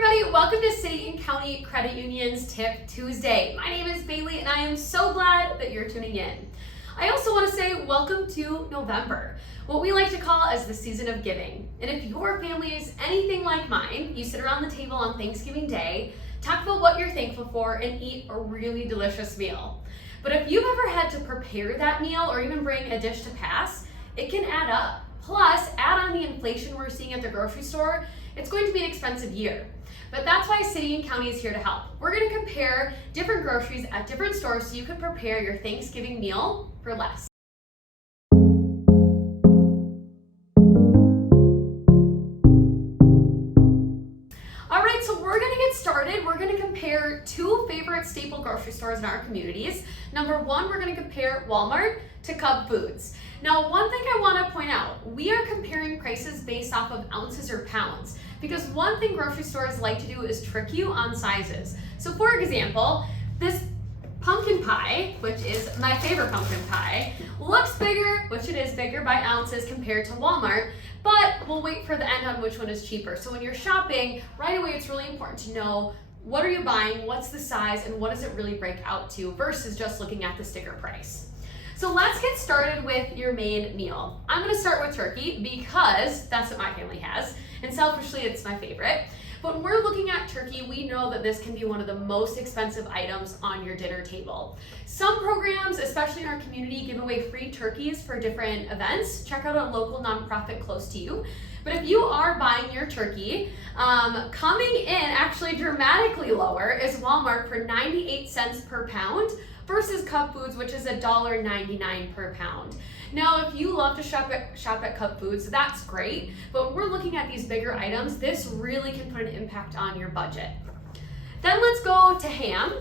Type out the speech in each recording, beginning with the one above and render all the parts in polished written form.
everybody, welcome to City and County Credit Union's Tip Tuesday. My name is Bailey and I am so glad that you're tuning in. I also want to say welcome to November, what we like to call as the season of giving. And if your family is anything like mine, you sit around the table on Thanksgiving Day, talk about what you're thankful for, and eat a really delicious meal. But if you've ever had to prepare that meal or even bring a dish to pass, it can add up. Plus, add on the inflation we're seeing at the grocery store, it's going to be an expensive year. But that's why City and County is here to help. We're going to compare different groceries at different stores so you can prepare your Thanksgiving meal for less. All right, so we're going to get started. We're going to compare two favorite staple grocery stores in our communities. Number one, we're going to compare Walmart to Cub Foods. Now, one thing I want to point out, we are comparing prices based off of ounces or pounds, because one thing grocery stores like to do is trick you on sizes. So for example, this pumpkin pie, which is my favorite pumpkin pie, looks bigger, which it is bigger by ounces compared to Walmart, but we'll wait for the end on which one is cheaper. So when you're shopping, right away it's really important to know what are you buying, what's the size, and what does it really break out to versus just looking at the sticker price. So let's get started with your main meal. I'm gonna start with turkey because that's what my family has, and selfishly it's my favorite. But when we're looking at turkey, we know that this can be one of the most expensive items on your dinner table. Some programs, especially in our community, give away free turkeys for different events. Check out a local nonprofit close to you. But if you are buying your turkey, coming in actually dramatically lower is Walmart for 98 cents per pound versus Cub Foods, which is $1.99 per pound. Now, if you love to shop at Cub Foods, that's great, but when we're looking at these bigger items, this really can put an impact on your budget. Then let's go to ham.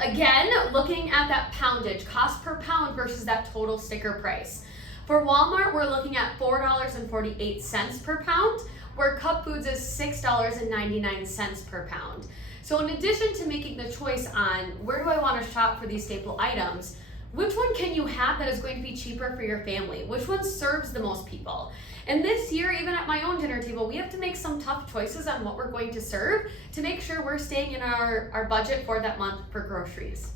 Again, looking at that poundage, cost per pound versus that total sticker price. For Walmart, we're looking at $4.48 per pound, where Cub Foods is $6.99 per pound. So in addition to making the choice on where do I want to shop for these staple items, which one can you have that is going to be cheaper for your family? Which one serves the most people? And this year, even at my own dinner table, we have to make some tough choices on what we're going to serve to make sure we're staying in our budget for that month for groceries.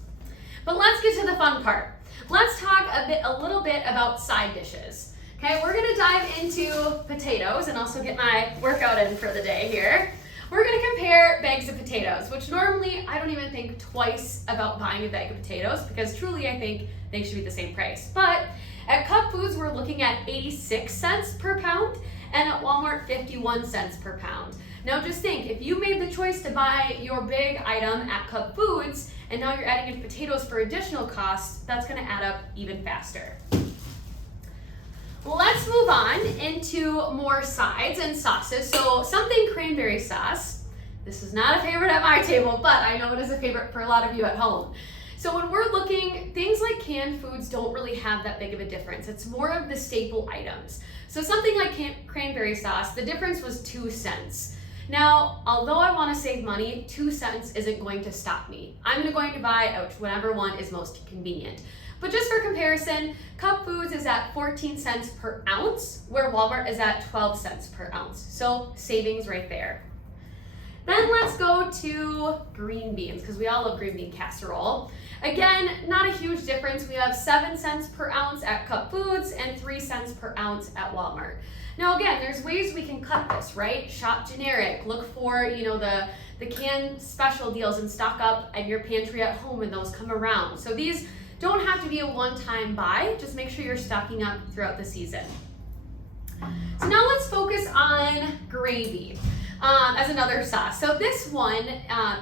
But let's get to the fun part. Let's talk a little bit about side dishes. Okay, we're gonna dive into potatoes and also get my workout in for the day here. We're gonna compare bags of potatoes, which normally I don't even think twice about buying a bag of potatoes because truly I think they should be the same price. But at Cub Foods, we're looking at 86 cents per pound and at Walmart, 51 cents per pound. Now just think, if you made the choice to buy your big item at Cub Foods and now you're adding in potatoes for additional costs, that's gonna add up even faster. Let's move on into more sides and sauces. So something cranberry sauce. This is not a favorite at my table, but I know it is a favorite for a lot of you at home. So when we're looking, things like canned foods don't really have that big of a difference. It's more of the staple items. So something like cranberry sauce, the difference was 2 cents. Now, although I want to save money, 2 cents isn't going to stop me. I'm going to buy out whatever one is most convenient. But just for comparison, Cub Foods is at 14 cents per ounce, where Walmart is at 12 cents per ounce. So savings right there. Then let's go to green beans, because we all love green bean casserole. Again, not a huge difference. We have 7 cents per ounce at Cub Foods and 3 cents per ounce at Walmart. Now again, there's ways we can cut this, right? Shop generic, look for, the canned special deals and stock up at your pantry at home when those come around. So these don't have to be a one-time buy, just make sure you're stocking up throughout the season. So now let's focus on gravy as another sauce. So this one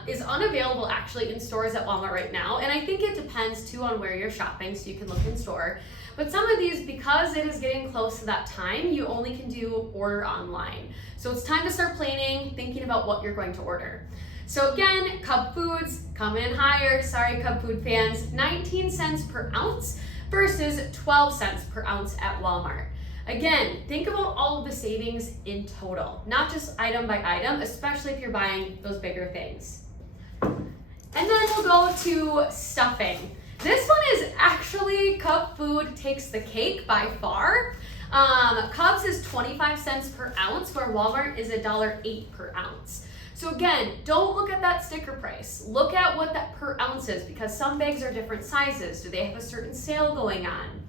is unavailable actually in stores at Walmart right now, and I think it depends too on where you're shopping, so you can look in store. But some of these, because it is getting close to that time, you only can do order online. So it's time to start planning, thinking about what you're going to order. So again, Cub Foods coming in higher, sorry Cub Food fans, 19 cents per ounce versus 12 cents per ounce at Walmart. Again, think about all of the savings in total, not just item by item, especially if you're buying those bigger things. And then we'll go to stuffing. This one is actually, Cub Food takes the cake by far. Cub's is 25 cents per ounce, where Walmart is $1.08 per ounce. So So again, don't look at that sticker price. Look at what that per ounce is, because some bags are different sizes. Do they have a certain sale going on?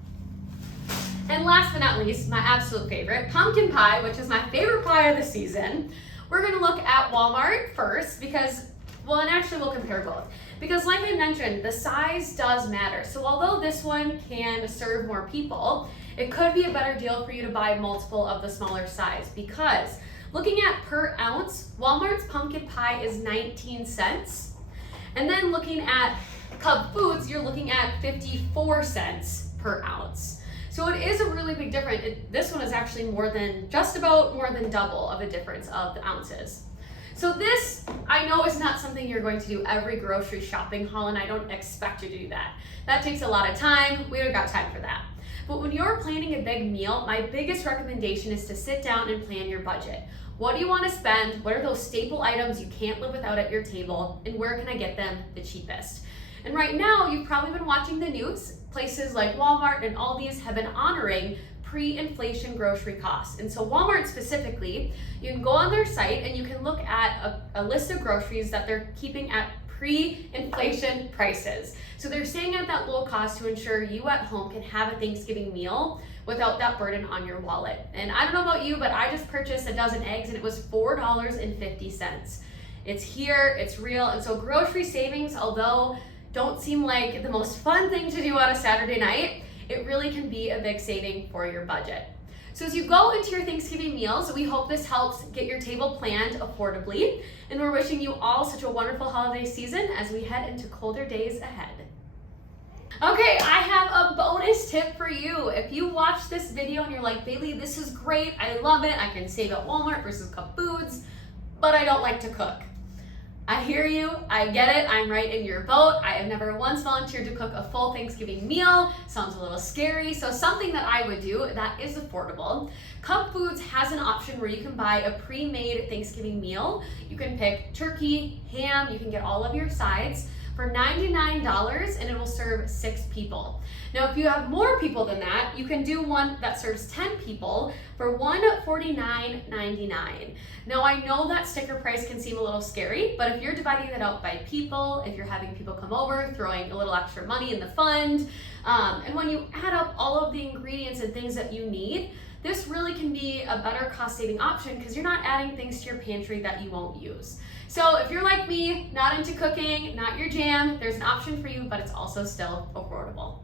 And last but not least, my absolute favorite, pumpkin pie, which is my favorite pie of the season. We're gonna look at Walmart first because, well, and actually we'll compare both. Because like I mentioned, the size does matter. So although this one can serve more people, it could be a better deal for you to buy multiple of the smaller size, because looking at per ounce, Walmart's pumpkin pie is 19 cents. And then looking at Cub Foods, you're looking at 54 cents per ounce. So it is a really big difference. This one is actually just about more than double of a difference of the ounces. So this, I know, is not something you're going to do every grocery shopping haul, and I don't expect you to do that. That takes a lot of time. We don't got time for that. But when you're planning a big meal, my biggest recommendation is to sit down and plan your budget. What do you want to spend? What are those staple items you can't live without at your table? And where can I get them the cheapest? And right now, you've probably been watching the news. Places like Walmart and Aldi's have been honoring pre-inflation grocery costs. And so Walmart specifically, you can go on their site and you can look at a list of groceries that they're keeping at pre-inflation prices. So they're staying at that low cost to ensure you at home can have a Thanksgiving meal without that burden on your wallet. And I don't know about you, but I just purchased a dozen eggs and it was $4.50. It's here, it's real. And so grocery savings, although don't seem like the most fun thing to do on a Saturday night, it really can be a big saving for your budget. So as you go into your Thanksgiving meals, we hope this helps get your table planned affordably. And we're wishing you all such a wonderful holiday season as we head into colder days ahead. Okay, I have a bonus tip for you. If you watch this video and you're like, Bailey, this is great, I love it, I can save at Walmart versus Cub Foods, but I don't like to cook. I hear you, I get it, I'm right in your boat. I have never once volunteered to cook a full Thanksgiving meal. Sounds a little scary, so something that I would do that is affordable. Cub Foods has an option where you can buy a pre-made Thanksgiving meal. You can pick turkey, ham, you can get all of your sides for $99, and it will serve 6 people. Now, if you have more people than that, you can do one that serves 10 people for $149.99. Now, I know that sticker price can seem a little scary, but if you're dividing that out by people, if you're having people come over, throwing a little extra money in the fund, and when you add up all of the ingredients and things that you need, this really can be a better cost-saving option because you're not adding things to your pantry that you won't use. So if you're like me, not into cooking, not your jam, there's an option for you, but it's also still affordable.